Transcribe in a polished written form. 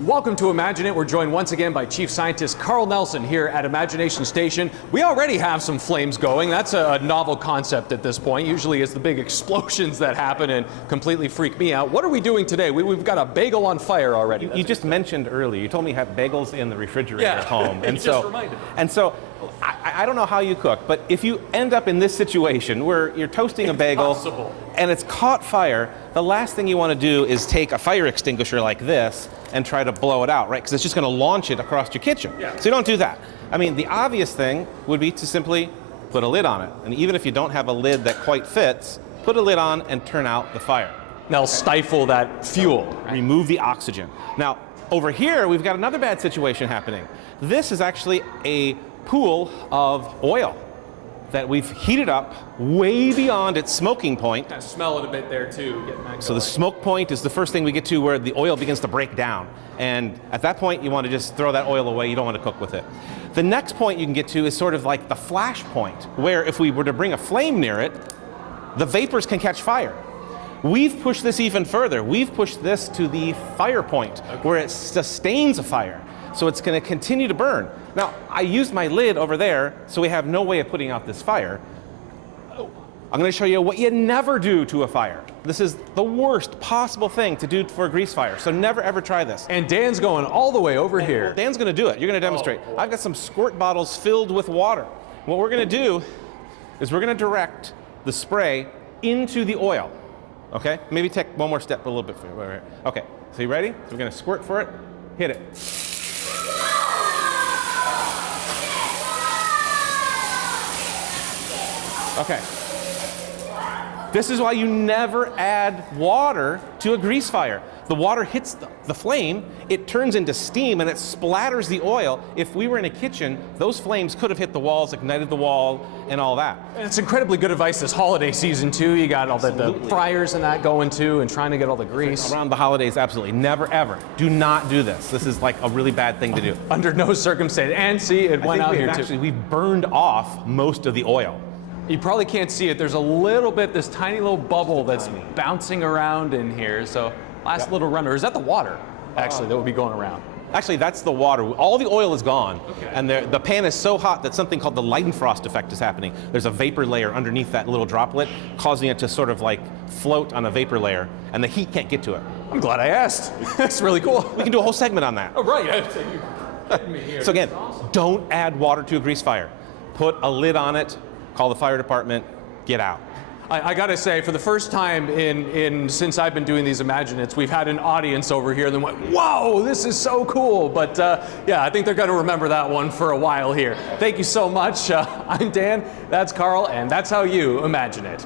Welcome to Imagine It. We're joined once again by Chief Scientist Carl Nelson here at Imagination Station. We already have some flames going. That's a novel concept at this point. Usually it's the big explosions that happen and completely freak me out. What are we doing today? We've got a bagel on fire already. You just mentioned earlier, you told me you have bagels in the refrigerator at home. And just reminded me. And so I don't know how you cook, but if you end up in this situation where you're toasting a bagel and it's caught fire, the last thing you want to do is take a fire extinguisher like this and try to blow it out, right? Because it's just going to launch it across your kitchen. Yeah. So you don't do that. I mean, the obvious thing would be to simply put a lid on it. And even if you don't have a lid that quite fits, put a lid on and turn out the fire. They'll stifle that fuel. Right? Remove the oxygen. Now, over here, we've got another bad situation happening. This is actually a pool of oil that we've heated up way beyond its smoking point. I smell it a bit there too. So the smoke point is the first thing we get to where the oil begins to break down. And at that point, you want to just throw that oil away. You don't want to cook with it. The next point you can get to is sort of like the flash point, where if we were to bring a flame near it, the vapors can catch fire. We've pushed this even further. We've pushed this to the fire point, where it sustains a fire. So it's going to continue to burn. Now, I used my lid over there, so we have no way of putting out this fire. I'm going to show you what you never do to a fire. This is the worst possible thing to do for a grease fire, so never ever try this. And Dan's going all the way over here. Well, Dan's going to do it. You're going to demonstrate. I've got some squirt bottles filled with water. What we're going to do is we're going to direct the spray into the oil. Okay? Maybe take one more step a little bit further. Okay, so you ready? So we're going to squirt for it. Hit it. Okay. This is why you never add water to a grease fire. The water hits the flame, it turns into steam, and it splatters the oil. If we were in a kitchen, those flames could have hit the walls, ignited the wall, and all that. And it's incredibly good advice this holiday season too. You got all the fryers and that going too, and trying to get all the grease. Around the holidays, absolutely. Never, ever. Do not do this. This is like a really bad thing to do. Under no circumstance. And see, it went out here too. We've burned off most of the oil. You probably can't see it. There's a little bit, this tiny little bubble that's bouncing around in here. So last little run, or is that the water actually that would be going around? Actually, that's the water. All the oil is gone, and the pan is so hot that something called the Leidenfrost effect is happening. There's a vapor layer underneath that little droplet, causing it to sort of like float on a vapor layer, and the heat can't get to it. I'm glad I asked. That's really cool. We can do a whole segment on that. Oh, right. So again, don't add water to a grease fire. Put a lid on it, call the fire department, get out. I gotta say, for the first time since I've been doing these Imagine-Its, we've had an audience over here that went, whoa, this is so cool. But yeah, I think they're gonna remember that one for a while here. Thank you so much. I'm Dan, that's Carl, and that's how you imagine it.